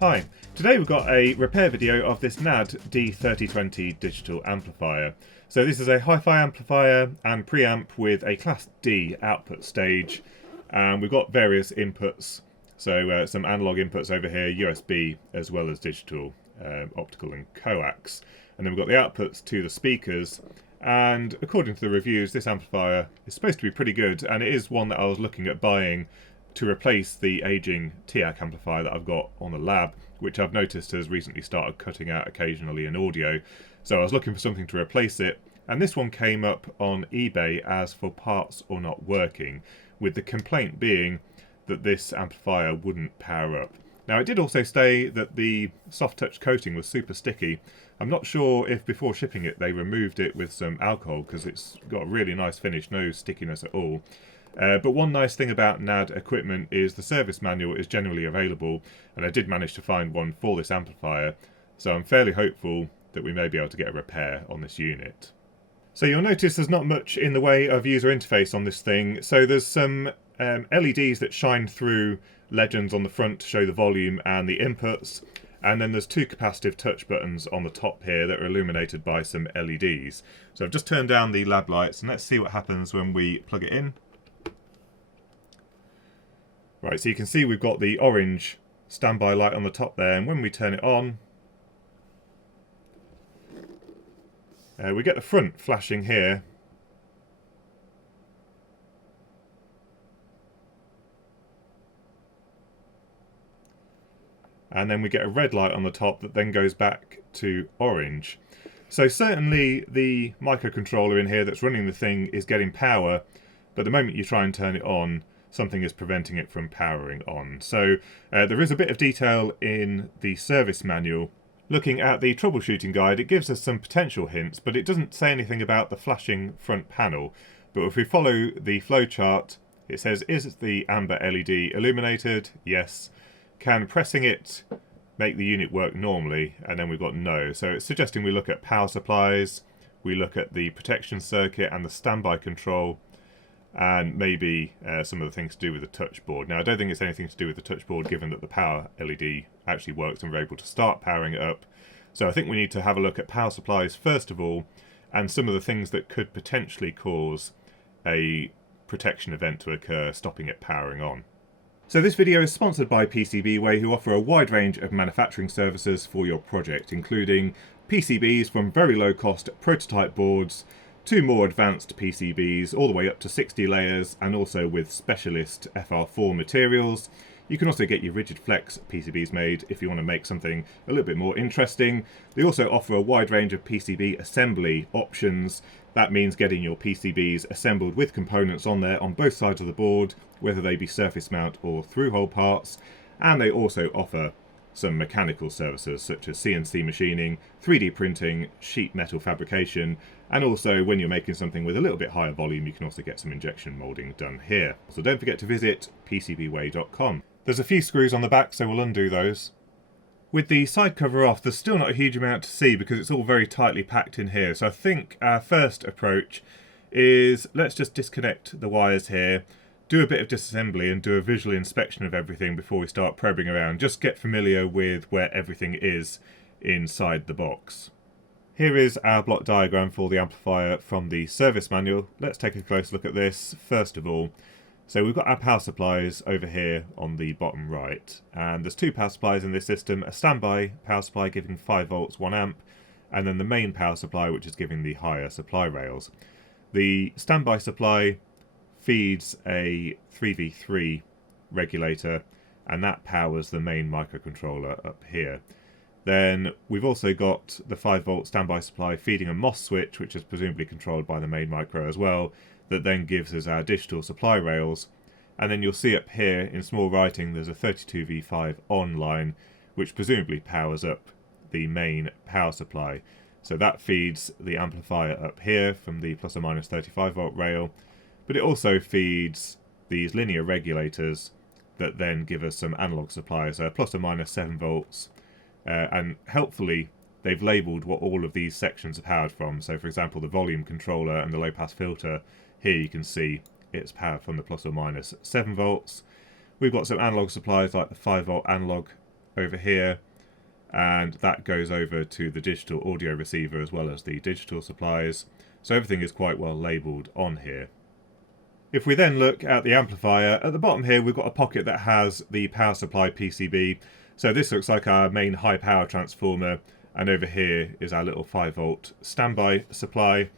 Hi, today we've got a repair video of this NAD D3020 digital amplifier. So this is a hi-fi amplifier and preamp with a Class D output stage, and we've got various inputs, so some analog inputs over here, USB as well as digital, optical and coax, and then we've got the outputs to the speakers. And according to the reviews, this amplifier is supposed to be pretty good, and it is one that I was looking at buying to replace the aging TIAC amplifier that I've got on the lab, which I've noticed has recently started cutting out occasionally in audio. So I was looking for something to replace it, and this one came up on eBay as for parts or not working, with the complaint being that this amplifier wouldn't power up. Now, it did also say that the soft touch coating was super sticky. I'm not sure if before shipping it they removed it with some alcohol, because it's got a really nice finish, no stickiness at all. But one nice thing about NAD equipment is the service manual is generally available, and I did manage to find one for this amplifier, so I'm fairly hopeful that we may be able to get a repair on this unit. So you'll notice there's not much in the way of user interface on this thing. So there's some LEDs that shine through legends on the front to show the volume and the inputs, and then there's two capacitive touch buttons on the top here that are illuminated by some LEDs. So I've just turned down the lab lights, and let's see what happens when we plug it in. Right, so you can see we've got the orange standby light on the top there, and when we turn it on, we get the front flashing here. And then we get a red light on the top that then goes back to orange. So certainly the microcontroller in here that's running the thing is getting power, but the moment you try and turn it on, something is preventing it from powering on. So there is a bit of detail in the service manual. Looking at the troubleshooting guide, it gives us some potential hints, but it doesn't say anything about the flashing front panel. But if we follow the flowchart, it says, is the amber LED illuminated? Yes. Can pressing it make the unit work normally? And then we've got no. So it's suggesting we look at power supplies, we look at the protection circuit and the standby control, and maybe some of the things to do with the touch board. Now, I don't think it's anything to do with the touch board, given that the power LED actually works and we're able to start powering it up. So I think we need to have a look at power supplies first of all, and some of the things that could potentially cause a protection event to occur, stopping it powering on. So this video is sponsored by PCBWay, who offer a wide range of manufacturing services for your project, including PCBs from very low cost prototype boards to more advanced PCBs, all the way up to 60 layers, and also with specialist FR4 materials. You can also get your rigid flex PCBs made if you want to make something a little bit more interesting. They also offer a wide range of PCB assembly options. That means getting your PCBs assembled with components on there on both sides of the board, whether they be surface mount or through-hole parts. And they also offer some mechanical services such as CNC machining, 3D printing, sheet metal fabrication, and also when you're making something with a little bit higher volume, you can also get some injection molding done here. So don't forget to visit PCBWay.com. There's a few screws on the back, so we'll undo those. With the side cover off, there's still not a huge amount to see because it's all very tightly packed in here. So I think our first approach is, let's just disconnect the wires here, do a bit of disassembly and do a visual inspection of everything before we start probing around. Just get familiar with where everything is inside the box. Here is our block diagram for the amplifier from the service manual. Let's take a close look at this first of all. So we've got our power supplies over here on the bottom right, and there's two power supplies in this system, a standby power supply giving 5 volts 1 amp, and then the main power supply which is giving the higher supply rails. The standby supply feeds a 3v3 regulator, and that powers the main microcontroller up here. Then we've also got the 5 volt standby supply feeding a MOS switch, which is presumably controlled by the main micro as well, that then gives us our digital supply rails. And then you'll see up here in small writing there's a 32V5 on line, which presumably powers up the main power supply. So that feeds the amplifier up here from the plus or minus 35 volt rail, but it also feeds these linear regulators that then give us some analog supply, so plus or minus 7 volts. And helpfully they've labelled what all of these sections are powered from. So for example, the volume controller and the low pass filter, here you can see it's powered from the plus or minus 7 volts. We've got some analog supplies like the 5 volt analog over here, and that goes over to the digital audio receiver as well as the digital supplies. So everything is quite well labelled on here. If we then look at the amplifier, at the bottom here we've got a pocket that has the power supply PCB. So this looks like our main high power transformer, and over here is our little 5-volt standby supply.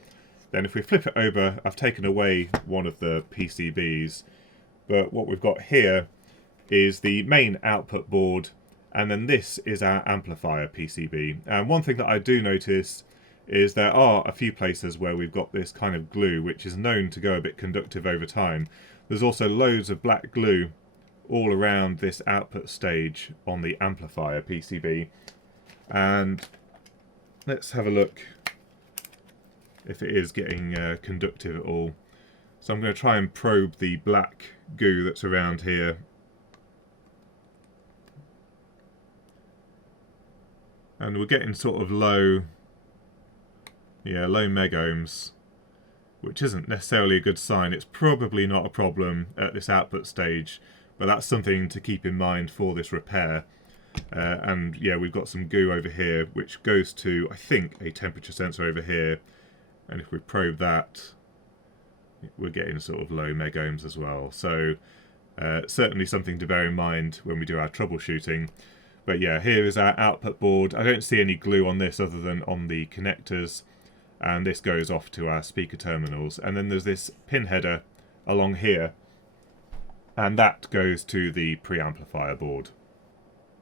Then if we flip it over, I've taken away one of the PCBs, but what we've got here is the main output board, and then this is our amplifier PCB. And one thing that I do notice is there are a few places where we've got this kind of glue which is known to go a bit conductive over time. There's also loads of black glue all around this output stage on the amplifier PCB, and let's have a look if it is getting conductive at all. So I'm going to try and probe the black goo that's around here. And we're getting sort of low megohms, which isn't necessarily a good sign. It's probably not a problem at this output stage, but that's something to keep in mind for this repair. And yeah, we've got some goo over here, which goes to, I think, a temperature sensor over here. And if we probe that, we're getting sort of low megohms as well. So certainly something to bear in mind when we do our troubleshooting. But yeah, here is our output board. I don't see any glue on this other than on the connectors. And this goes off to our speaker terminals. And then there's this pin header along here, and that goes to the preamplifier board.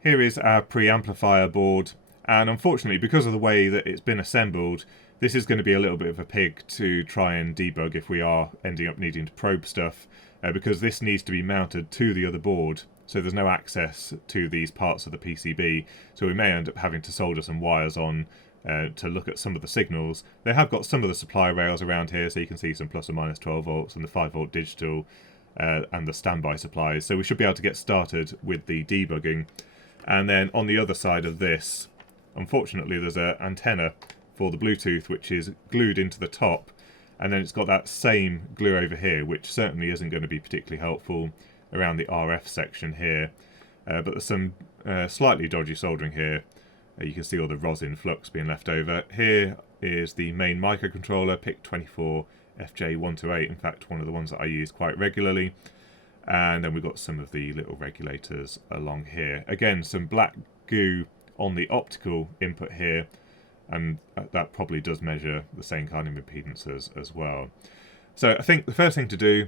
Here is our preamplifier board, and unfortunately, because of the way that it's been assembled, this is going to be a little bit of a pig to try and debug if we are ending up needing to probe stuff, because this needs to be mounted to the other board, so there's no access to these parts of the PCB, so we may end up having to solder some wires on to look at some of the signals. They have got some of the supply rails around here, so you can see some plus or minus 12 volts and the 5-volt digital and the standby supplies, so we should be able to get started with the debugging. And then on the other side of this, unfortunately, there's an antenna for the Bluetooth which is glued into the top, and then it's got that same glue over here, which certainly isn't going to be particularly helpful around the RF section here. But there's some slightly dodgy soldering here. You can see all the rosin flux being left over. Here is the main microcontroller, PIC 24FJ128, in fact one of the ones that I use quite regularly. And then we've got some of the little regulators along here. Again, some black goo on the optical input here, and that probably does measure the same kind of impedances as well. So I think the first thing to do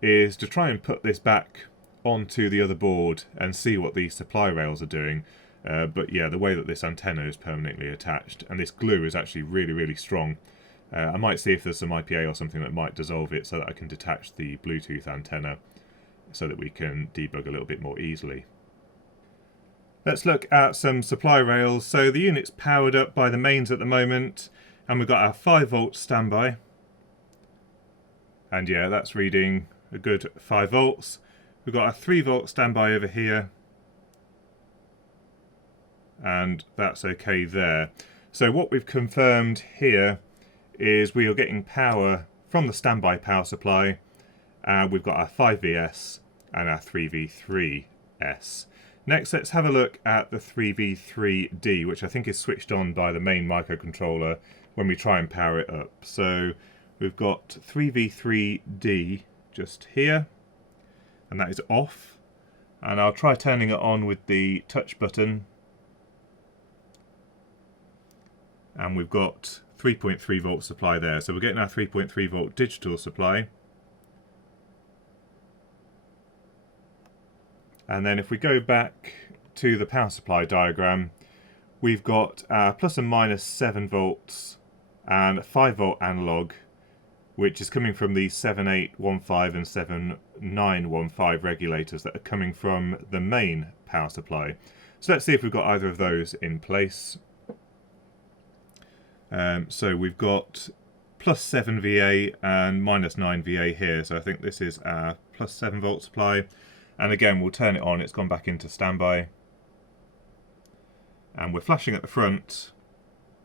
is to try and put this back onto the other board and see what these supply rails are doing. But yeah, the way that this antenna is permanently attached, and this glue is actually really, really strong. I might see if there's some IPA or something that might dissolve it so that I can detach the Bluetooth antenna so that we can debug a little bit more easily. Let's look at some supply rails. So the unit's powered up by the mains at the moment, and we've got our 5-volt standby. And yeah, that's reading a good 5 volts. We've got our 3-volt standby over here, and that's okay there. So what we've confirmed here is we are getting power from the standby power supply, and we've got our 5VS and our 3V3S. Next, let's have a look at the 3V3D, which I think is switched on by the main microcontroller when we try and power it up. So we've got 3V3D just here, and that is off. And I'll try turning it on with the touch button. And we've got 3.3 volt supply there. So we're getting our 3.3 volt digital supply. And then if we go back to the power supply diagram, we've got our plus and minus 7 volts and a 5 volt analog, which is coming from the 7815 and 7915 regulators that are coming from the main power supply. So let's see if we've got either of those in place. So we've got plus 7 VA and minus 9 VA here, so I think this is our plus 7 volt supply. And again, we'll turn it on, it's gone back into standby. And we're flashing at the front,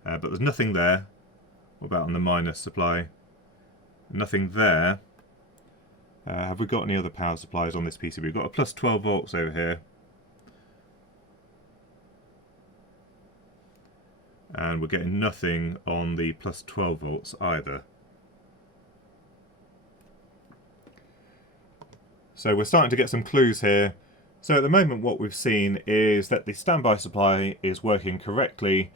but there's nothing there. What about on the minus supply? Nothing there. Have we got any other power supplies on this PCB? We've got a plus 12 volts over here. and we're getting nothing on the plus 12 volts either. So we're starting to get some clues here. So at the moment what we've seen is that the standby supply is working correctly,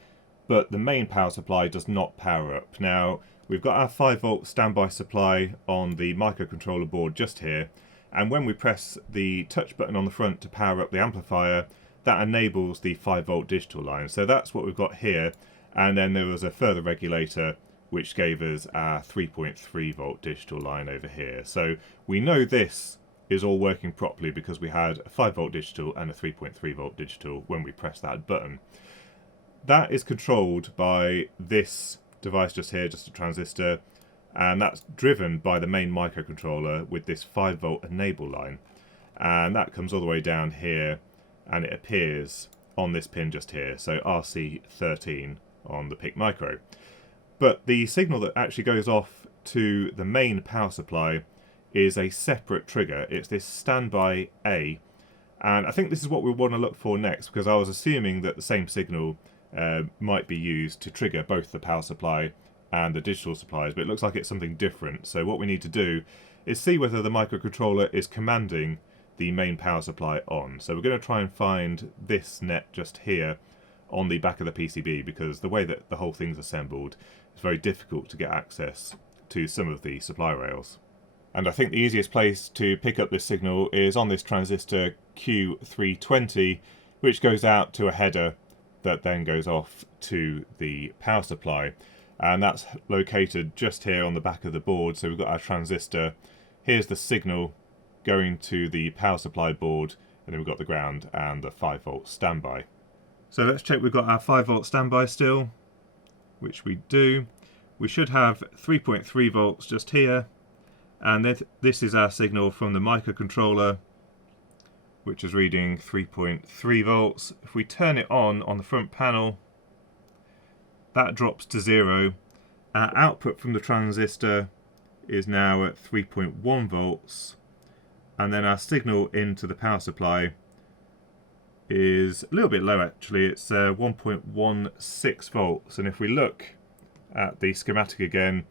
but the main power supply does not power up. Now we've got our 5 volt standby supply on the microcontroller board just here, and when we press the touch button on the front to power up the amplifier, that enables the 5 volt digital line. So that's what we've got here, and then there was a further regulator which gave us our 3.3 volt digital line over here. So we know this is all working properly because we had a 5 volt digital and a 3.3 volt digital when we press that button. That is controlled by this device just here, just a transistor, and that's driven by the main microcontroller with this 5 volt enable line, and that comes all the way down here and it appears on this pin just here, so RC13 on the PIC micro. But the signal that actually goes off to the main power supply is a separate trigger. It's this standby A, and I think this is what we want to look for next, because I was assuming that the same signal might be used to trigger both the power supply and the digital supplies, but it looks like it's something different. So what we need to do is see whether the microcontroller is commanding the main power supply on. So we're going to try and find this net just here on the back of the PCB, because the way that the whole thing's assembled, it's very difficult to get access to some of the supply rails. And I think the easiest place to pick up this signal is on this transistor Q320, which goes out to a header that then goes off to the power supply. And that's located just here on the back of the board. So we've got our transistor, here's the signal going to the power supply board, and then we've got the ground and the 5 volt standby. So let's check we've got our 5 volt standby still, which we do. We should have 3.3 volts just here. And this is our signal from the microcontroller, which is reading 3.3 volts. If we turn it on the front panel, that drops to 0. Our output from the transistor is now at 3.1 volts. And then our signal into the power supply is a little bit low actually. It's 1.16 volts. And if we look at the schematic again,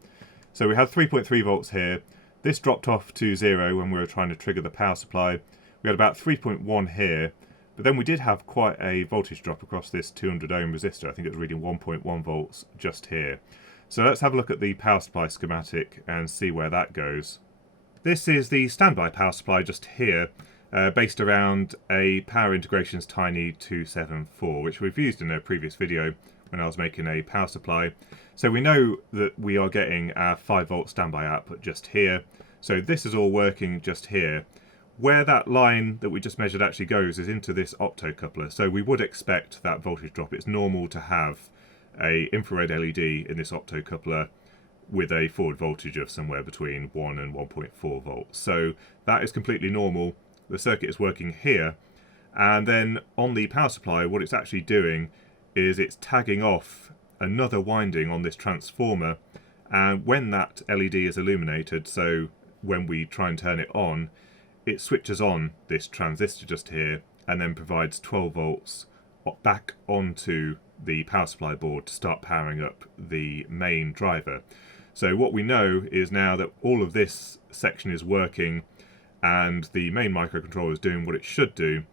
so we had 3.3 volts here. This dropped off to 0 when we were trying to trigger the power supply. We had about 3.1 here, but then we did have quite a voltage drop across this 200 ohm resistor. I think it was reading 1.1 volts just here. So let's have a look at the power supply schematic and see where that goes. This is the standby power supply just here, based around a Power Integrations Tiny 274, which we've used in a previous video when I was making a power supply. So we know that we are getting our 5 volt standby output just here. So this is all working just here. Where that line that we just measured actually goes is into this optocoupler. So we would expect that voltage drop. It's normal to have a infrared LED in this optocoupler with a forward voltage of somewhere between 1 and 1.4 volts. So that is completely normal. The circuit is working here. And then on the power supply, what it's actually doing is it's tagging off another winding on this transformer, and when that LED is illuminated, so when we try and turn it on, it switches on this transistor just here and then provides 12 volts back onto the power supply board to start powering up the main driver. So what we know is now that all of this section is working and the main microcontroller is doing what it should do,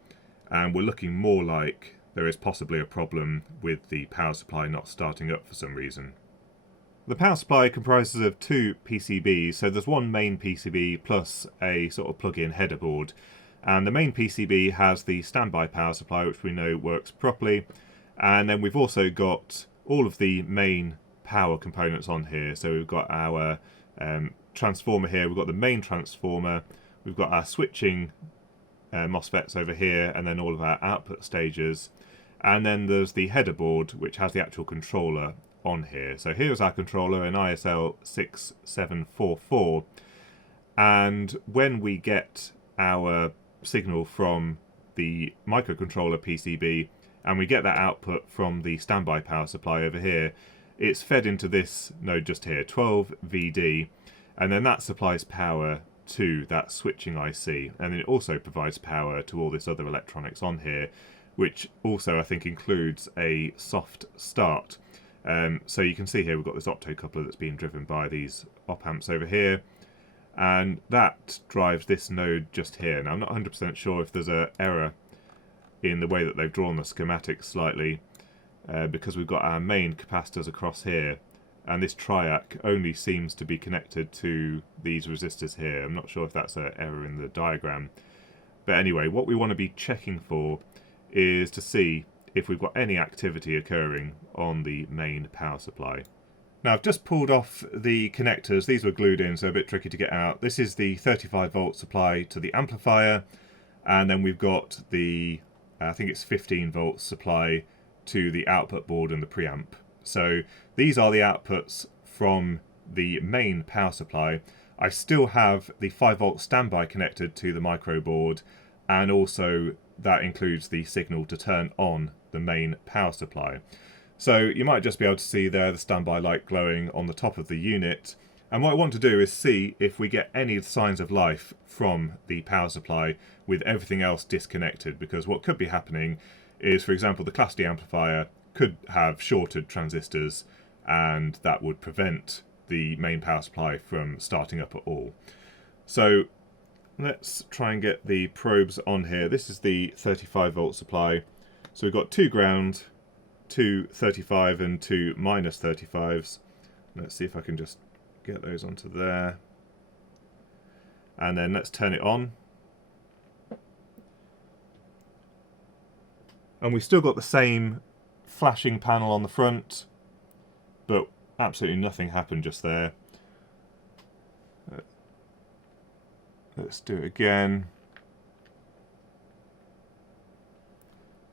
and we're looking more like there is possibly a problem with the power supply not starting up for some reason. The power supply comprises of 2 PCBs, so there's one main PCB plus a sort of plug-in header board. And the main PCB has the standby power supply, which we know works properly. And then we've also got all of the main power components on here. So we've got our transformer here, we've got the main transformer, we've got our switching MOSFETs over here, and then all of our output stages. And then there's the header board, which has the actual controller on here. So here's our controller in ISL 6744. And when we get our signal from the microcontroller PCB and we get that output from the standby power supply over here, it's fed into this node just here, 12VD, and then that supplies power to that switching IC, and then it also provides power to all this other electronics on here, which also I think includes a soft start. So you can see here we've got this optocoupler that's being driven by these op amps over here, and that drives this node just here. Now I'm not 100% sure if there's an error in the way that they've drawn the schematics slightly, because we've got our main capacitors across here, and this triac only seems to be connected to these resistors here. I'm not sure if that's an error in the diagram. But anyway, what we want to be checking for is to see if we've got any activity occurring on the main power supply. Now I've just pulled off the connectors. These were glued in, so a bit tricky to get out. This is the 35 volt supply to the amplifier, and then we've got the, I think it's 15 volt supply to the output board and the preamp. So these are the outputs from the main power supply. I still have the 5 volt standby connected to the micro board, and also that includes the signal to turn on the main power supply. So you might just be able to see there the standby light glowing on the top of the unit. And what I want to do is see if we get any signs of life from the power supply with everything else disconnected, because what could be happening is, for example, the Class D amplifier could have shorted transistors, and that would prevent the main power supply from starting up at all. So let's try and get the probes on here. This is the 35 volt supply. So we've got 2 ground, 2 35 and 2 minus 35s. Let's see if I can just get those onto there. And then let's turn it on. And we've still got the same flashing panel on the front, but absolutely nothing happened just there. Let's do it again.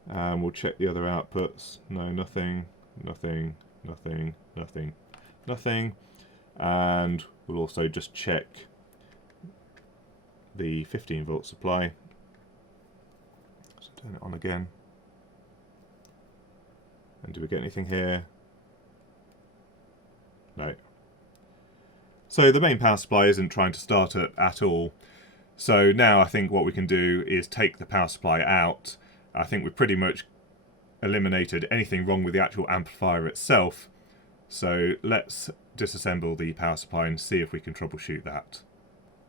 And we'll check the other outputs. No, nothing, nothing, nothing, nothing, nothing. And we'll also just check the 15 volt supply. So turn it on again. And do we get anything here? No. So the main power supply isn't trying to start it at all. So now I think what we can do is take the power supply out. I think we've pretty much eliminated anything wrong with the actual amplifier itself. So let's disassemble the power supply and see if we can troubleshoot that.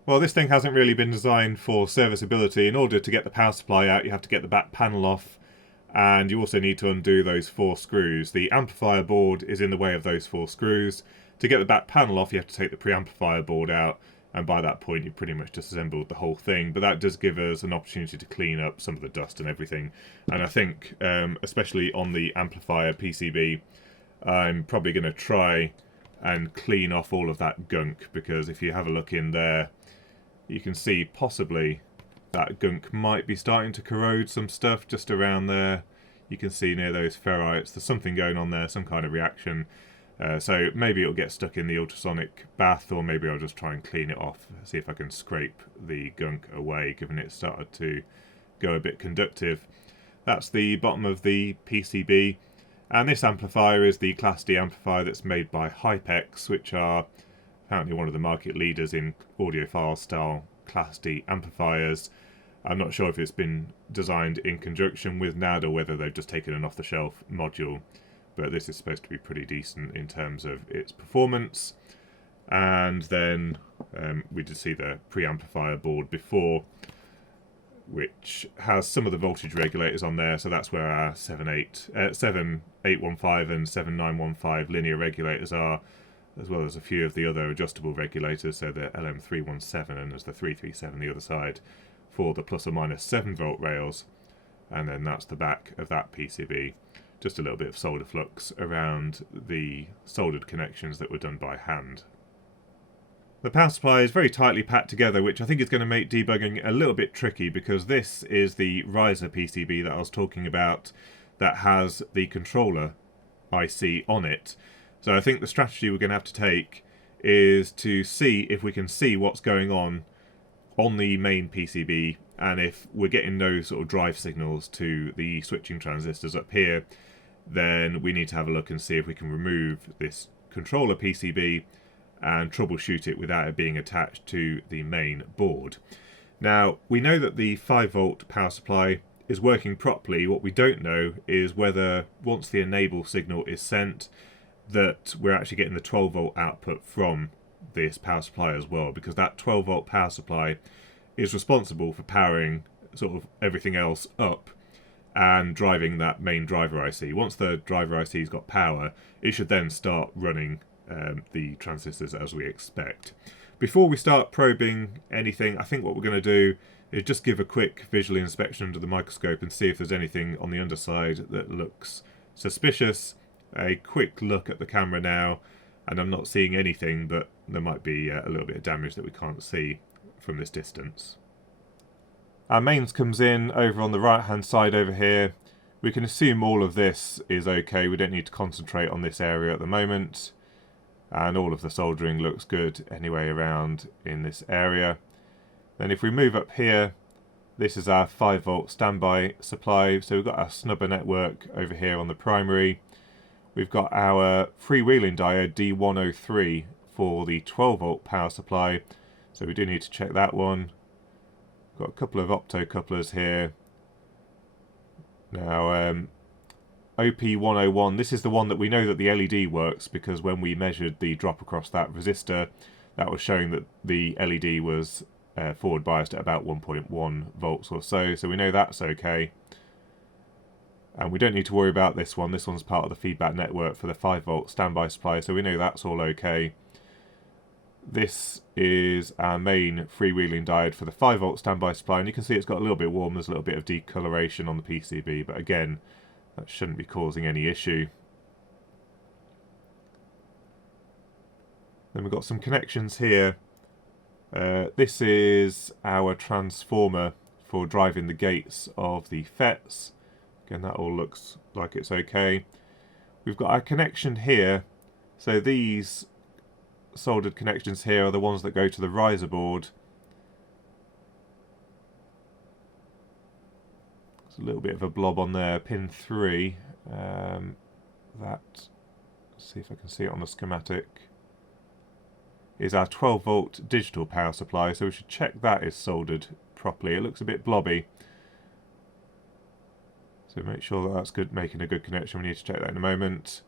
Well, this thing hasn't really been designed for serviceability. In order to get the power supply out, you have to get the back panel off, and you also need to undo those 4 screws. The amplifier board is in the way of those 4 screws. To get the back panel off, you have to take the preamplifier board out, and by that point you've pretty much disassembled the whole thing. But that does give us an opportunity to clean up some of the dust and everything. And I think, especially on the amplifier PCB, I'm probably going to try and clean off all of that gunk, because if you have a look in there, you can see possibly that gunk might be starting to corrode some stuff just around there. You can see near those ferrites, there's something going on there, some kind of reaction. So maybe it'll get stuck in the ultrasonic bath, or maybe I'll just try and clean it off, see if I can scrape the gunk away, given it started to go a bit conductive. That's the bottom of the PCB. And this amplifier is the Class D amplifier that's made by Hypex, which are apparently one of the market leaders in audiophile style Class D amplifiers. I'm not sure if it's been designed in conjunction with NAD or whether they've just taken an off-the-shelf module, but this is supposed to be pretty decent in terms of its performance. And then we did see the preamplifier board before, which has some of the voltage regulators on there, so that's where our 7815 and 7915 linear regulators are, as well as a few of the other adjustable regulators, so the LM317 and there's the 337 the other side for the plus or minus 7 volt rails. And then that's the back of that PCB. Just a little bit of solder flux around the soldered connections that were done by hand. The power supply is very tightly packed together, which I think is going to make debugging a little bit tricky, because this is the riser PCB that I was talking about that has the controller IC on it. So I think the strategy we're going to have to take is to see if we can see what's going on the main PCB, and if we're getting no sort of drive signals to the switching transistors up here, then we need to have a look and see if we can remove this controller PCB and troubleshoot it without it being attached to the main board. Now, we know that the 5 volt power supply is working properly. What we don't know is whether once the enable signal is sent that we're actually getting the 12 volt output from this power supply as well, because that 12 volt power supply is responsible for powering sort of everything else up and driving that main driver IC. Once the driver IC's got power, it should then start running the transistors as we expect. Before we start probing anything, I think what we're going to do is just give a quick visual inspection under the microscope and see if there's anything on the underside that looks suspicious. A quick look at the camera now, and I'm not seeing anything, but there might be a little bit of damage that we can't see from this distance. Our mains comes in over on the right hand side over here. We can assume all of this is okay, we don't need to concentrate on this area at the moment. And all of the soldering looks good anyway around in this area. Then if we move up here, this is our 5 volt standby supply. So we've got our snubber network over here on the primary. We've got our freewheeling diode D103 for the 12 volt power supply. So we do need to check that one. Got a couple of optocouplers here. Now OP101, this is the one that we know that the LED works, because when we measured the drop across that resistor, that was showing that the LED was forward biased at about 1.1 volts or so, so we know that's okay. And we don't need to worry about this one. This one's part of the feedback network for the 5 volt standby supply, so we know that's all okay. This is our main freewheeling diode for the 5 volt standby supply, and you can see it's got a little bit warm, there's a little bit of decoloration on the PCB, but again, that shouldn't be causing any issue. Then we've got some connections here. This is our transformer for driving the gates of the FETs. Again, that all looks like it's okay. We've got our connection here. So these soldered connections here are the ones that go to the riser board. There's a little bit of a blob on there, pin 3. Let's see if I can see it on the schematic. Is our 12 volt digital power supply, so we should check that is soldered properly. It looks a bit blobby, so make sure that that's good, making a good connection. We need to check that in a moment.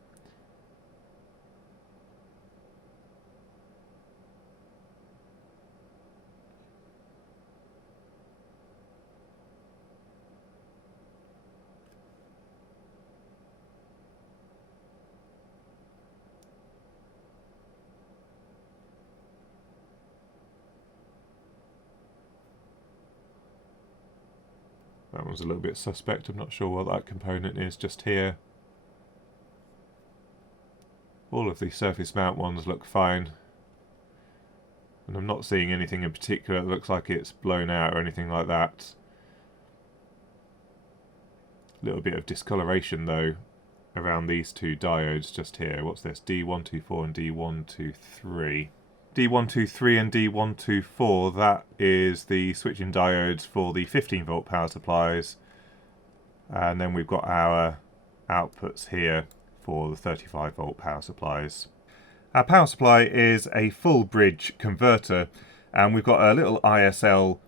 That one's a little bit suspect, I'm not sure what that component is just here. All of the surface mount ones look fine. And I'm not seeing anything in particular that looks like it's blown out or anything like that. A little bit of discoloration though around these two diodes just here. What's this? D124 and D123. D123 and D124, that is the switching diodes for the 15 volt power supplies, and then we've got our outputs here for the 35 volt power supplies. Our power supply is a full bridge converter, and we've got a little ISL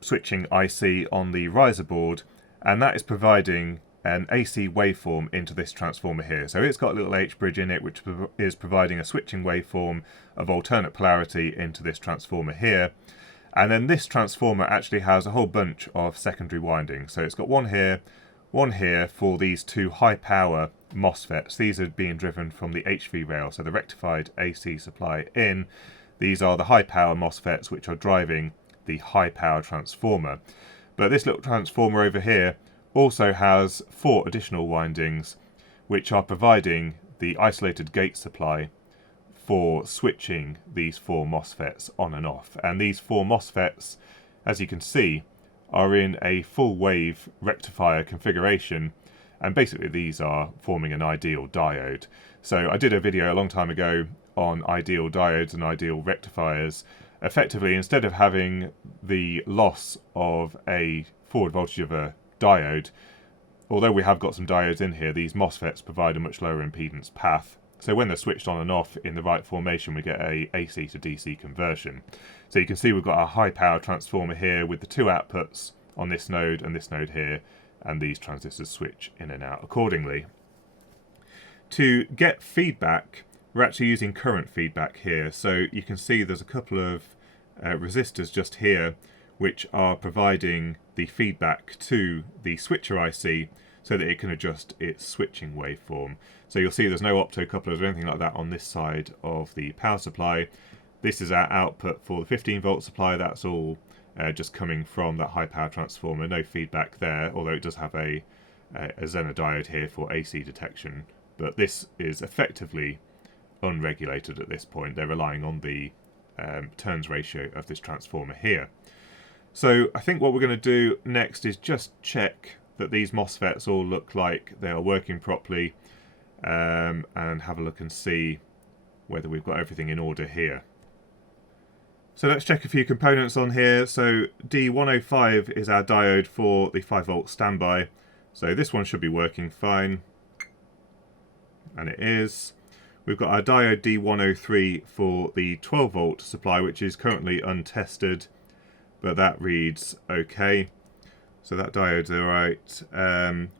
switching IC on the riser board, and that is providing an AC waveform into this transformer here. So it's got a little H bridge in it, which is providing a switching waveform of alternate polarity into this transformer here. And then this transformer actually has a whole bunch of secondary windings. So it's got one here for these two high power MOSFETs. These are being driven from the HV rail, so the rectified AC supply in. These are the high power MOSFETs which are driving the high power transformer. But this little transformer over here also has 4 additional windings which are providing the isolated gate supply for switching these 4 MOSFETs on and off. And these 4 MOSFETs, as you can see, are in a full wave rectifier configuration, and basically these are forming an ideal diode. So I did a video a long time ago on ideal diodes and ideal rectifiers. Effectively, instead of having the loss of a forward voltage of a diode, although we have got some diodes in here, these MOSFETs provide a much lower impedance path. So when they're switched on and off in the right formation, we get a AC to DC conversion. So you can see we've got our high power transformer here with the 2 outputs on this node and this node here, and these transistors switch in and out accordingly. To get feedback, we're actually using current feedback here. So you can see there's a couple of resistors just here which are providing the feedback to the switcher IC so that it can adjust its switching waveform. So you'll see there's no optocouplers or anything like that on this side of the power supply. This is our output for the 15 volt supply. That's all just coming from that high power transformer. No feedback there, although it does have a Zener diode here for AC detection. But this is effectively unregulated at this point. They're relying on the turns ratio of this transformer here. So I think what we're going to do next is just check that these MOSFETs all look like they are working properly, and have a look and see whether we've got everything in order here. So let's check a few components on here. So D105 is our diode for the 5 volt standby. So this one should be working fine. And it is. We've got our diode D103 for the 12 volt supply, which is currently untested, but that reads okay. So that diode's alright.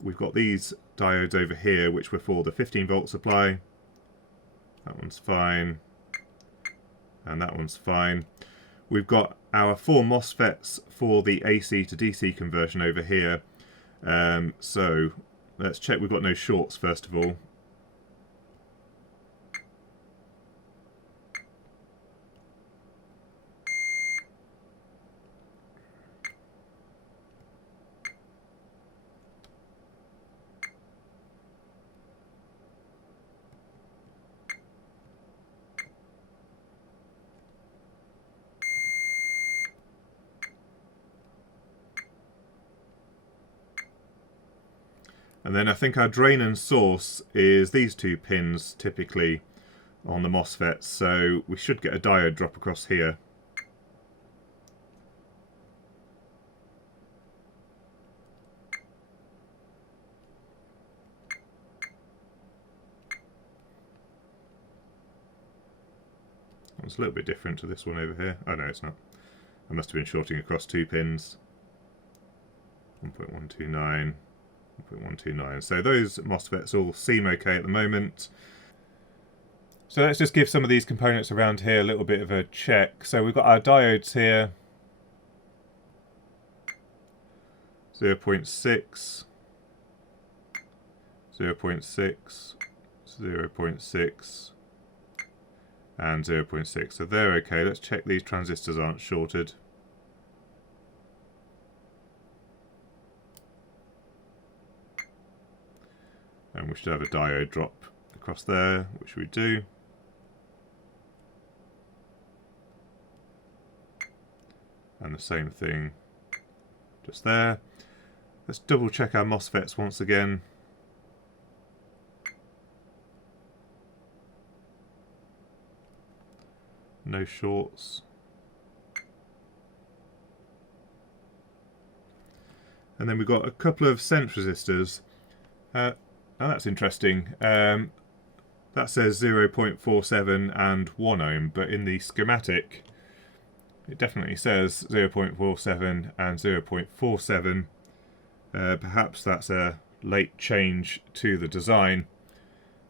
We've got these diodes over here, which were for the 15 volt supply. That one's fine. And that one's fine. We've got our 4 MOSFETs for the AC to DC conversion over here. So let's check we've got no shorts first of all. And then I think our drain and source is these 2 pins typically on the MOSFETs, so we should get a diode drop across here. It's a little bit different to this one over here. Oh no, it's not. I must have been shorting across 2 pins. 1.129. 1.129. So those MOSFETs all seem okay at the moment. So let's just give some of these components around here a little bit of a check. So we've got our diodes here. 0.6, 0.6, 0.6, and 0.6. So they're okay. Let's check these transistors aren't shorted. And we should have a diode drop across there, which we do. And the same thing just there. Let's double check our MOSFETs once again. No shorts. And then we've got a couple of sense resistors. Oh, that's interesting. That says 0.47 and 1 ohm, but in the schematic it definitely says 0.47 and 0.47. Perhaps that's a late change to the design.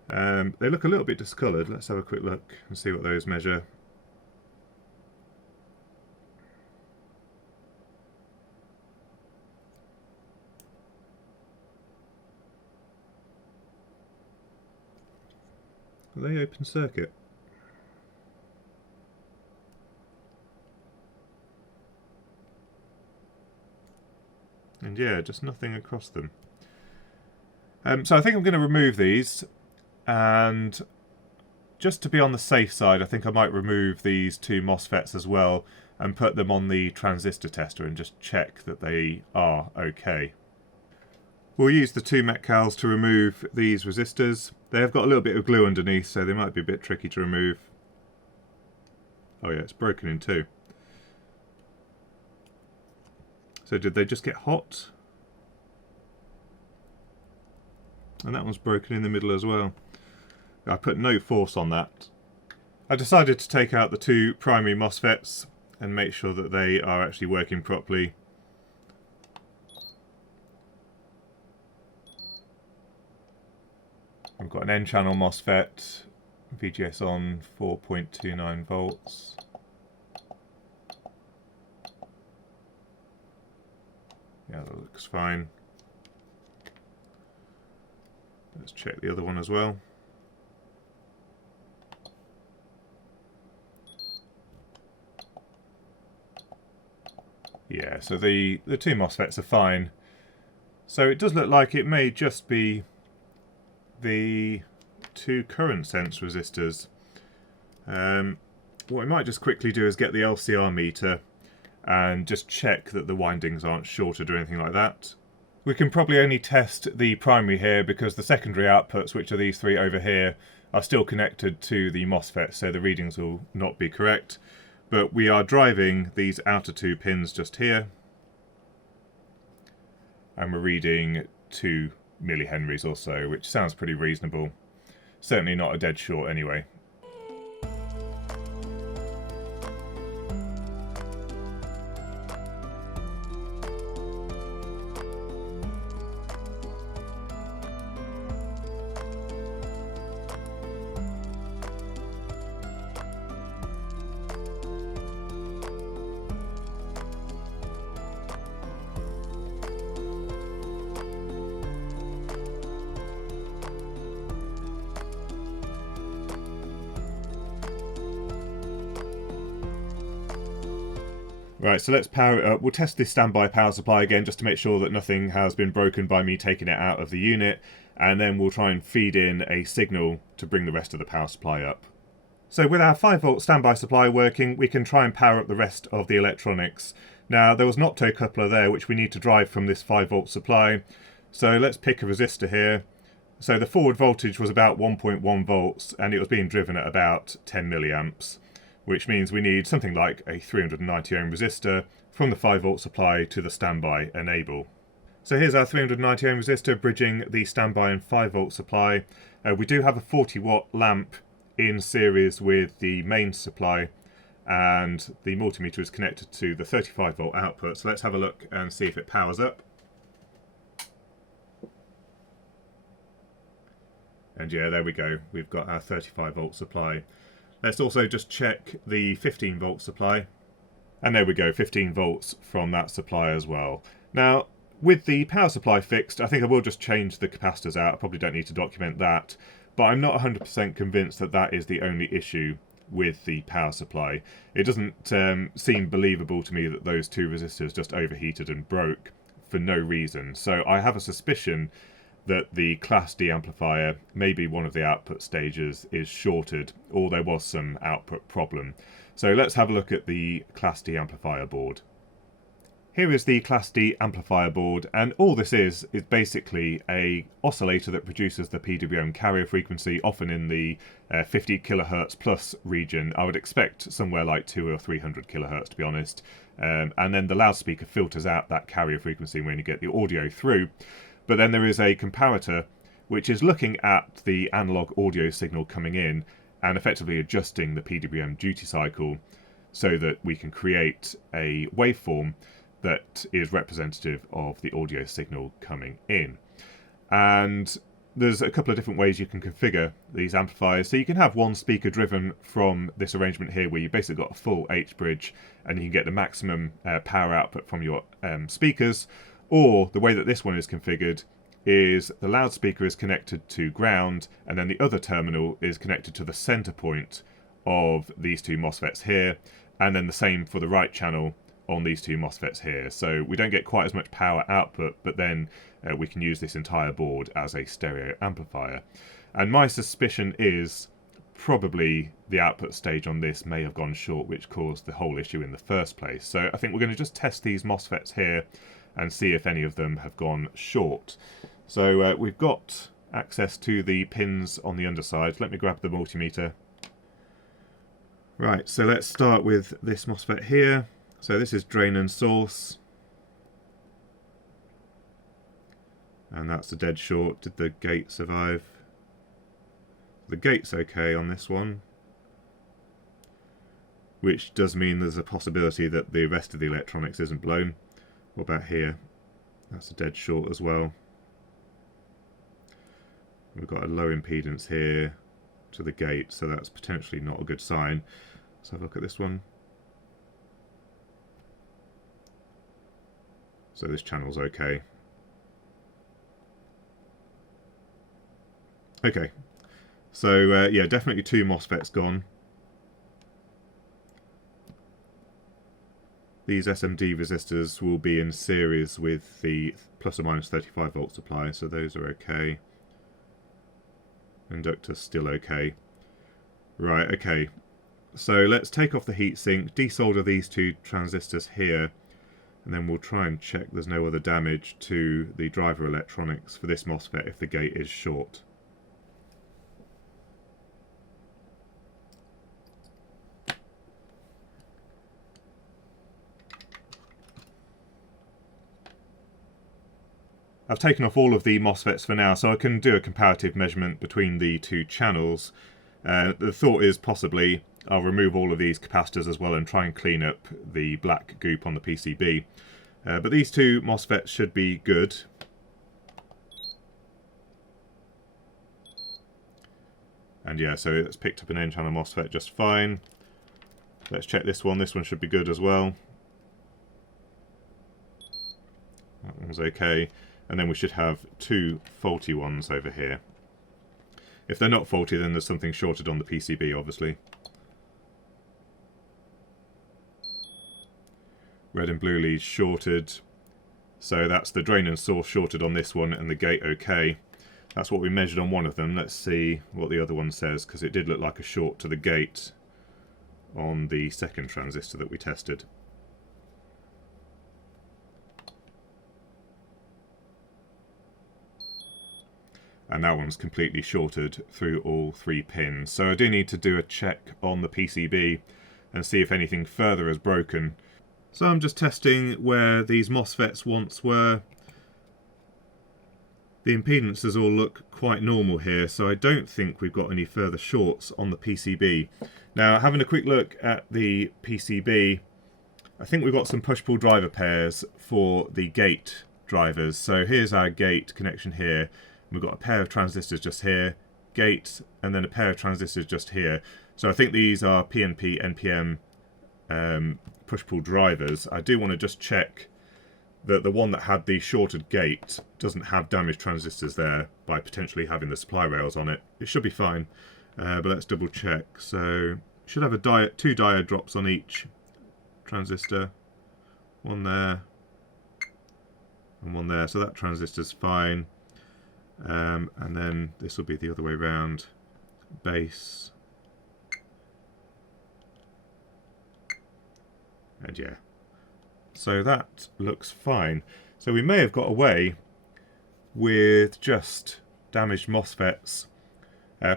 They look a little bit discoloured. Let's have a quick look and see what those measure. Are they open circuit? And yeah, just nothing across them. So I think I'm going to remove these, and just to be on the safe side, I think I might remove these 2 MOSFETs as well and put them on the transistor tester and just check that they are okay. We'll use the 2 metcals to remove these resistors. They have got a little bit of glue underneath, so they might be a bit tricky to remove. Oh yeah, it's broken in 2. So did they just get hot? And that one's broken in the middle as well. I put no force on that. I decided to take out the 2 primary MOSFETs and make sure that they are actually working properly. I've got an N-channel MOSFET, VGS on 4.29 volts. Yeah, that looks fine. Let's check the other one as well. Yeah, so the two MOSFETs are fine. So it does look like it may just be the two current sense resistors. What we might just quickly do is get the LCR meter and just check that the windings aren't shorted or anything like that. We can probably only test the primary here because the secondary outputs, which are these three over here, are still connected to the MOSFET, so the readings will not be correct. But we are driving these outer two pins just here, and we're reading 2 millihenries or so, which sounds pretty reasonable. Certainly not a dead short anyway. Right, so let's power it up. We'll test this standby power supply again just to make sure that nothing has been broken by me taking it out of the unit, and then we'll try and feed in a signal to bring the rest of the power supply up. So with our 5V standby supply working, we can try and power up the rest of the electronics. Now, there was an optocoupler there which we need to drive from this 5V supply, so let's pick a resistor here. So the forward voltage was about 1.1 volts and it was being driven at about 10 milliamps. Which means we need something like a 390 ohm resistor from the 5V supply to the standby enable. So here's our 390 ohm resistor bridging the standby and 5V supply. We do have a 40 watt lamp in series with the main supply, and the multimeter is connected to the 35V output. So let's have a look and see if it powers up. And yeah, there we go. We've got our 35V supply. Let's also just check the 15V supply. And there we go, 15 volts from that supply as well. Now, with the power supply fixed, I think I will just change the capacitors out. I probably don't need to document that. But I'm not 100% convinced that that is the only issue with the power supply. It doesn't seem believable to me that those two resistors just overheated and broke for no reason. So I have a suspicion that the Class D amplifier, maybe one of the output stages is shorted, or there was some output problem. So let's have a look at the Class D amplifier board. Here is the Class D amplifier board, and all this is basically a oscillator that produces the PWM carrier frequency, often in the 50 kilohertz plus region. I would expect somewhere like 200 or 300 kilohertz, to be honest. And then the loudspeaker filters out that carrier frequency when you get the audio through. But then there is a comparator which is looking at the analog audio signal coming in and effectively adjusting the PWM duty cycle so that we can create a waveform that is representative of the audio signal coming in. And there's a couple of different ways you can configure these amplifiers. So you can have one speaker driven from this arrangement here where you basically got a full H bridge and you can get the maximum power output from your speakers. Or the way that this one is configured is the loudspeaker is connected to ground and then the other terminal is connected to the center point of these two MOSFETs here, and then the same for the right channel on these two MOSFETs here. So we don't get quite as much power output, but then we can use this entire board as a stereo amplifier. And my suspicion is probably the output stage on this may have gone short, which caused the whole issue in the first place. So I think we're going to just test these MOSFETs here and see if any of them have gone short. So we've got access to the pins on the underside. Let me grab the multimeter. Right, so let's start with this MOSFET here. So this is drain and source. And that's a dead short. Did the gate survive? The gate's okay on this one, which does mean there's a possibility that the rest of the electronics isn't blown. What about here? That's a dead short as well. We've got a low impedance here to the gate, so that's potentially not a good sign. Let's have a look at this one. So this channel's okay. Okay, so yeah, definitely 2 MOSFETs gone. These SMD resistors will be in series with the plus or minus 35 volt supply, so those are okay. Inductor's still okay. Right, okay. So let's take off the heatsink, desolder these 2 transistors here, and then we'll try and check there's no other damage to the driver electronics for this MOSFET if the gate is short. I've taken off all of the MOSFETs for now, so I can do a comparative measurement between the 2 channels. The thought is possibly I'll remove all of these capacitors as well and try and clean up the black goop on the PCB. But these 2 MOSFETs should be good. And yeah, so it's picked up an N-channel MOSFET just fine. Let's check this one. This one should be good as well. That one's okay. And then we should have 2 faulty ones over here. If they're not faulty, then there's something shorted on the PCB, obviously. Red and blue leads shorted. So that's the drain and source shorted on this one and the gate okay. That's what we measured on one of them. Let's see what the other one says, because it did look like a short to the gate on the second transistor that we tested. And that one's completely shorted through all 3 pins. So I do need to do a check on the PCB and see if anything further is broken. So I'm just testing where these MOSFETs once were. The impedances all look quite normal here, so I don't think we've got any further shorts on the PCB. Now, having a quick look at the PCB, I think we've got some push-pull driver pairs for the gate drivers. So here's our gate connection here. We've got a pair of transistors just here, gate, and then a pair of transistors just here. So I think these are PNP, NPN push-pull drivers. I do want to just check that the one that had the shorted gate doesn't have damaged transistors there by potentially having the supply rails on it. It should be fine, but let's double check. So should have a 2 diode drops on each transistor. One there and one there. So that transistor's fine. And then this will be the other way around. Base. And yeah. So that looks fine. So we may have got away with just damaged MOSFETs,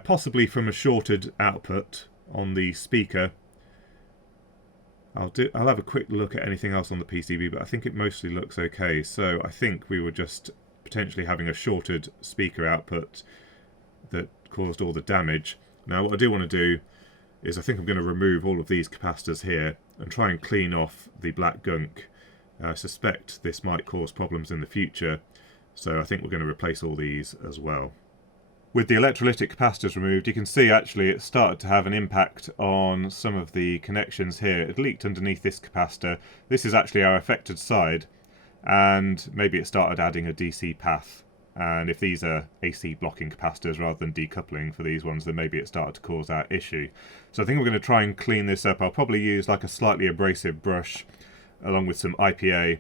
possibly from a shorted output on the speaker. I'll have a quick look at anything else on the PCB, but I think it mostly looks okay. So I think we were just potentially having a shorted speaker output that caused all the damage. Now what I do want to do is I think I'm going to remove all of these capacitors here and try and clean off the black gunk. I suspect this might cause problems in the future, so I think we're going to replace all these as well. With the electrolytic capacitors removed, you can see actually it started to have an impact on some of the connections here. It leaked underneath this capacitor. This is actually our affected side, and maybe it started adding a DC path. And if these are AC blocking capacitors rather than decoupling for these ones, then maybe it started to cause that issue. So I think we're going to try and clean this up. I'll probably use like a slightly abrasive brush along with some IPA.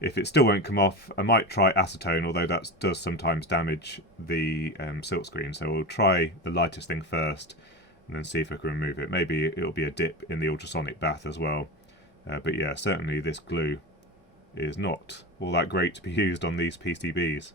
If it still won't come off, I might try acetone, although that does sometimes damage the silk screen. So we'll try the lightest thing first and then see if I can remove it. Maybe it'll be a dip in the ultrasonic bath as well. But yeah, certainly this glue is not all that great to be used on these PCBs.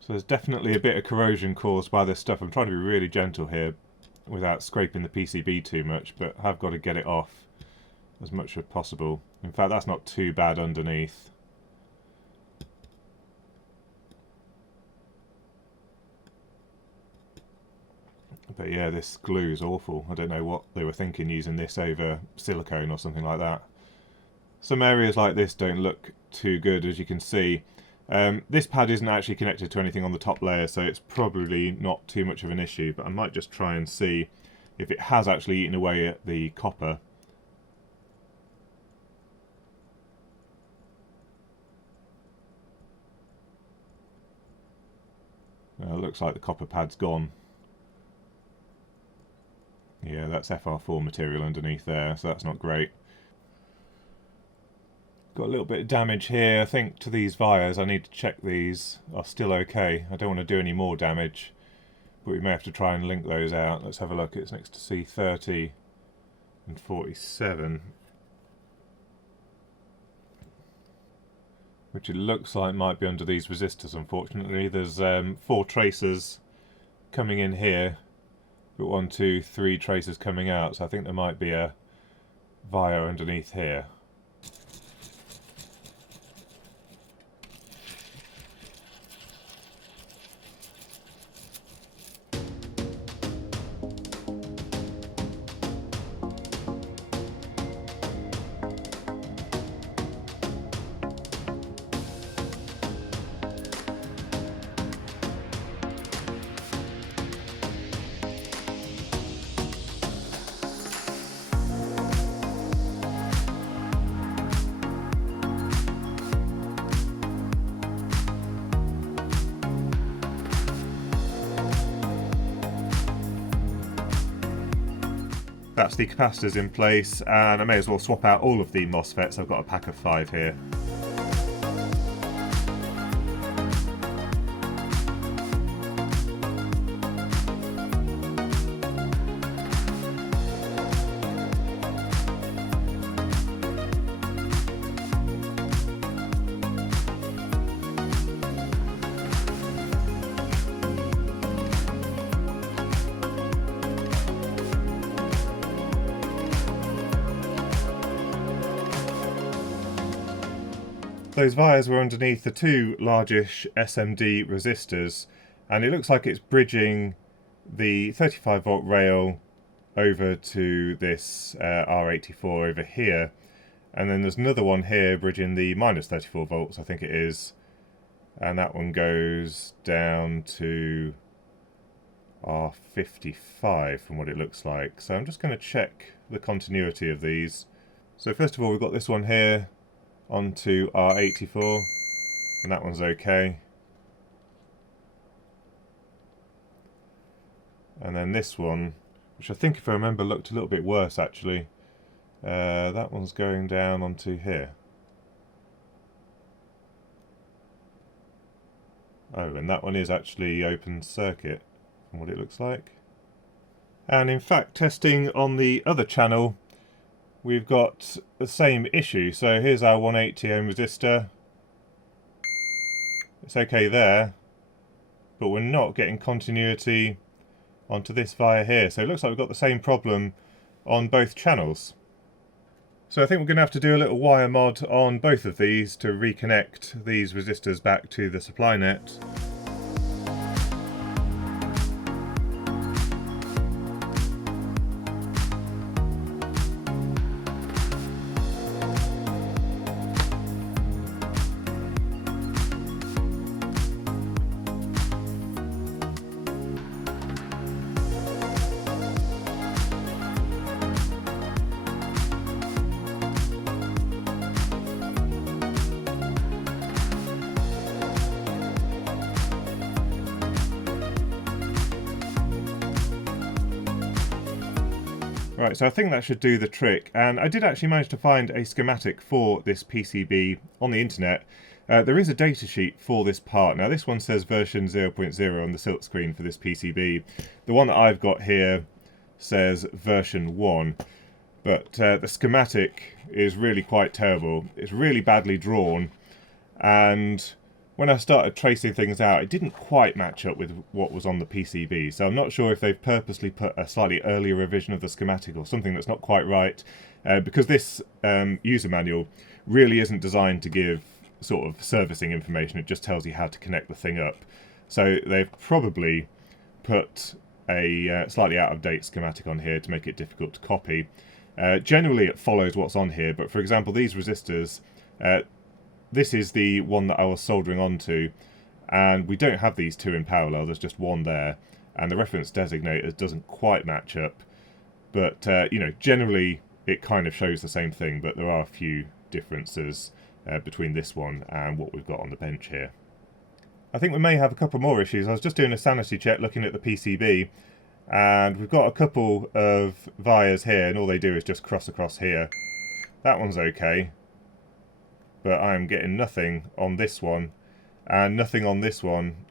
So there's definitely a bit of corrosion caused by this stuff. I'm trying to be really gentle here without scraping the PCB too much, but I've got to get it off as much as possible. In fact, that's not too bad underneath. But yeah, this glue is awful. I don't know what they were thinking using this over silicone or something like that. Some areas like this don't look too good, as you can see. This pad isn't actually connected to anything on the top layer, so it's probably not too much of an issue, but I might just try and see if it has actually eaten away at the copper. Looks like the copper pad's gone. Yeah, that's FR4 material underneath there, so that's not great. Got a little bit of damage here, I think, to these wires. I need to check these are still okay. I don't want to do any more damage, but we may have to try and link those out. Let's have a look. It's next to C30 and 47. Which it looks like might be under these resistors, unfortunately. There's 4 tracers coming in here, but 1, 2, 3 tracers coming out, so I think there might be a wire underneath here. That's the capacitors in place, and I may as well swap out all of the MOSFETs. I've got a pack of 5 here. Those wires were underneath the 2 largish SMD resistors, and it looks like it's bridging the 35 volt rail over to this R84 over here, and then there's another one here bridging the minus 34 volts, I think it is, and that one goes down to R55 from what it looks like. So I'm just going to check the continuity of these. So first of all, we've got this one here onto R84, and that one's okay. And then this one, which I think, if I remember, looked a little bit worse actually. That one's going down onto here. Oh, and that one is actually open circuit from what it looks like. And in fact, testing on the other channel, we've got the same issue. So here's our 180 ohm resistor. It's okay there, but we're not getting continuity onto this via here. So it looks like we've got the same problem on both channels. So I think we're going to have to do a little wire mod on both of these to reconnect these resistors back to the supply net. Right, so I think that should do the trick, and I did actually manage to find a schematic for this PCB on the internet. There is a datasheet for this part. Now this one says version 0.0 on the silk screen for this PCB. The one that I've got here says version 1, but the schematic is really quite terrible. It's really badly drawn, and when I started tracing things out, it didn't quite match up with what was on the PCB. So I'm not sure if they've purposely put a slightly earlier revision of the schematic or something that's not quite right, because this user manual really isn't designed to give sort of servicing information. It just tells you how to connect the thing up. So they've probably put a slightly out of date schematic on here to make it difficult to copy. Generally it follows what's on here, but for example these resistors, this is the one that I was soldering onto, and we don't have these two in parallel, there's just one there, and the reference designator doesn't quite match up, but you know, generally it kind of shows the same thing, but there are a few differences between this one and what we've got on the bench here. I think we may have a couple more issues. I was just doing a sanity check looking at the PCB, and we've got a couple of wires here, and all they do is just cross across here. That one's okay, but I'm getting nothing on this one, and nothing on this one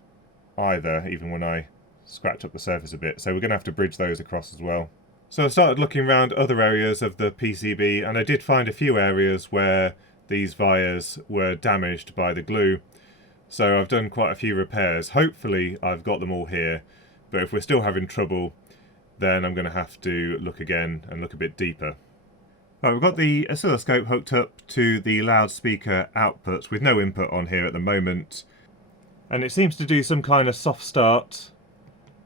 either, even when I scratch up the surface a bit, so we're going to have to bridge those across as well. So I started looking around other areas of the PCB, and I did find a few areas where these wires were damaged by the glue. So I've done quite a few repairs. Hopefully I've got them all here, but if we're still having trouble, then I'm going to have to look again and look a bit deeper. Right, we've got the oscilloscope hooked up to the loudspeaker outputs with no input on here at the moment, and it seems to do some kind of soft start.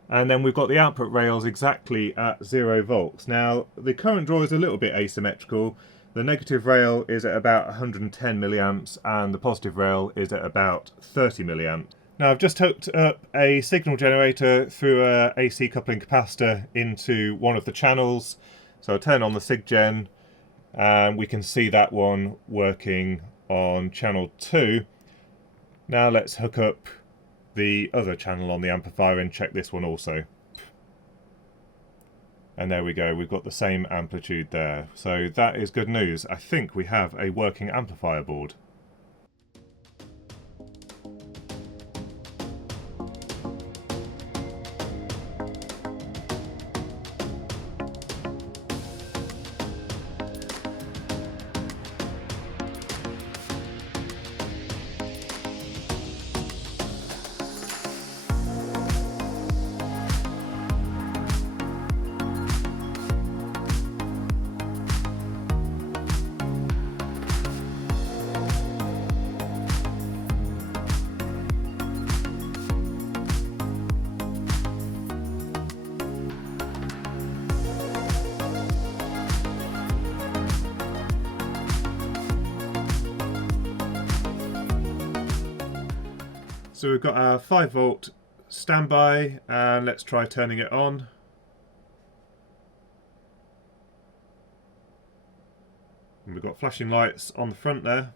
And then we've got the output rails exactly at 0 volts. Now, the current draw is a little bit asymmetrical. The negative rail is at about 110 milliamps and the positive rail is at about 30 milliamps. Now, I've just hooked up a signal generator through a AC coupling capacitor into one of the channels. So I'll turn on the SigGen and we can see that one working on channel 2. Now let's hook up the other channel on the amplifier and check this one also. And there we go, we've got the same amplitude there. So that is good news. I think we have a working amplifier board. So we've got our 5 volt standby, and let's try turning it on. And we've got flashing lights on the front there.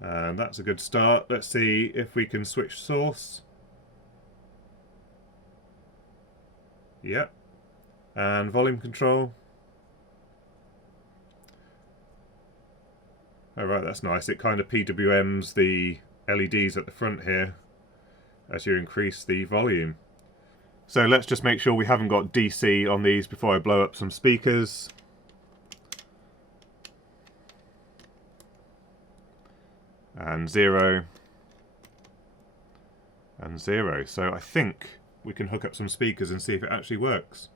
And that's a good start. Let's see if we can switch source. Yep. And volume control. Alright, that's nice. It kind of PWMs the LEDs at the front here as you increase the volume. So let's just make sure we haven't got DC on these before I blow up some speakers. And 0. And 0. So I think we can hook up some speakers and see if it actually works.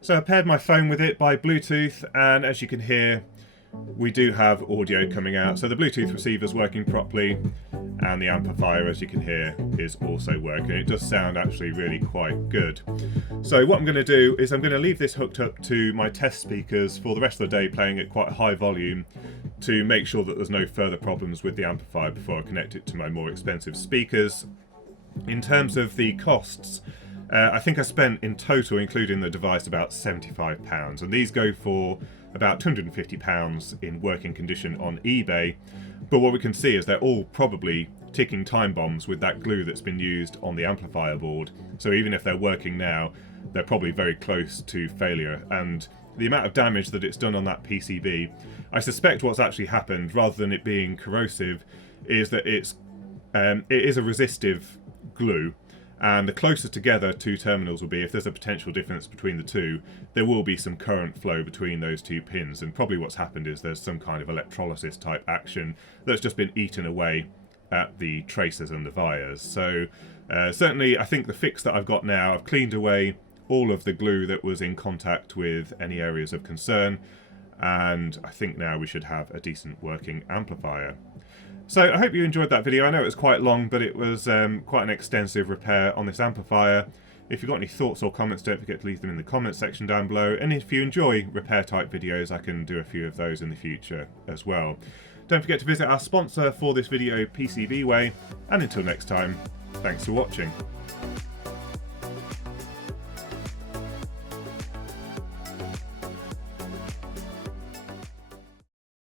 So I paired my phone with it by Bluetooth, and as you can hear, we do have audio coming out. So the Bluetooth receiver's working properly, and the amplifier, as you can hear, is also working. It does sound actually really quite good. So what I'm going to do is I'm going to leave this hooked up to my test speakers for the rest of the day, playing at quite a high volume to make sure that there's no further problems with the amplifier before I connect it to my more expensive speakers. In terms of the costs, I think I spent in total, including the device, about £75, and these go for about £250 in working condition on eBay. But what we can see is they're all probably ticking time bombs with that glue that's been used on the amplifier board. So even if they're working now, they're probably very close to failure. And the amount of damage that it's done on that PCB, I suspect what's actually happened, rather than it being corrosive, is that it is a resistive glue. And the closer together two terminals will be, if there's a potential difference between the two, there will be some current flow between those two pins. And probably what's happened is there's some kind of electrolysis type action that's just been eaten away at the tracers and the wires. So certainly I think the fix that I've got now, I've cleaned away all of the glue that was in contact with any areas of concern, and I think now we should have a decent working amplifier. So I hope you enjoyed that video. I know it was quite long, but it was quite an extensive repair on this amplifier. If you've got any thoughts or comments, don't forget to leave them in the comments section down below. And if you enjoy repair type videos, I can do a few of those in the future as well. Don't forget to visit our sponsor for this video, PCBWay. And until next time, thanks for watching.